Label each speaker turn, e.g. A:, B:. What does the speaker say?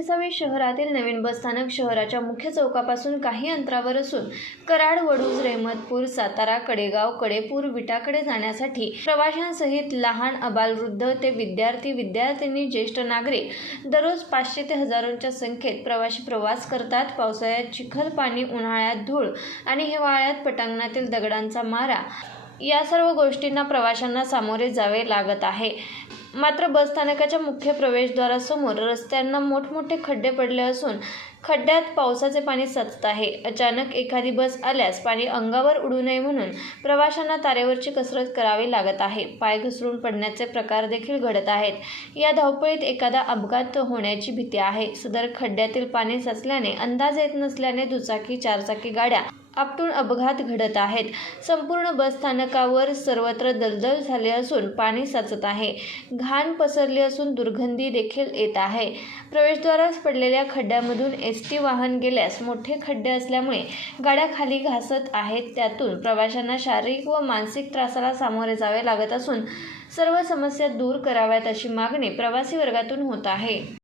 A: विसावे शहरातील नवीन बसस्थानक शहराच्या मुख्य चौकापासून काही अंतरावर असून कराड वडूज रेहमतपूर सातारा कडेगाव कडेपूर विटाकडे जाण्यासाठी प्रवाशांसहित लहान अबालवृद्ध ते विद्यार्थी विद्यार्थिनी ज्येष्ठ नागरिक दररोज पाचशे ते हजारोंच्या संख्येत प्रवासी प्रवास करतात. पावसाळ्यात चिखल पाणी उन्हाळ्यात धूळ आणि हिवाळ्यात पटांगणातील दगडांचा मारा या सर्व गोष्टींना प्रवाशांना सामोरे जावे लागत आहे. मात्र बसस्थानकाच्या मुख्य प्रवेशद्वारासमोर रस्त्यांना मोठमोठे खड्डे पडले असून खड्ड्यात पावसाचे पाणी साचत आहे. अचानक एखादी बस आल्यास पाणी अंगावर उडू नये म्हणून प्रवाशांना तारेवरची कसरत करावी लागत आहे. पाय घसरून पडण्याचे प्रकार देखील घडत आहेत. या धावपळीत एखादा अपघात होण्याची भीती आहे. सदर खड्ड्यातील पाणी साचल्याने अंदाज येत नसल्याने दुचाकी चारचाकी गाड्या आपटून अपघात घडत आहेत. संपूर्ण बस स्थानकावर सर्वत्र दलदल झाले असून पाणी साचत आहे. घाण पसरली असून दुर्गंधी देखील येत आहे. प्रवेशद्वारास पडलेल्या खड्ड्यामधून एस टी वाहन गेल्यास मोठे खड्डे असल्यामुळे गाड्या खाली घासत आहेत. त्यातून प्रवाशांना शारीरिक व मानसिक त्रासाला सामोरे जावे लागत असून सर्व समस्या दूर कराव्यात अशी मागणी प्रवासी वर्गातून होत आहे.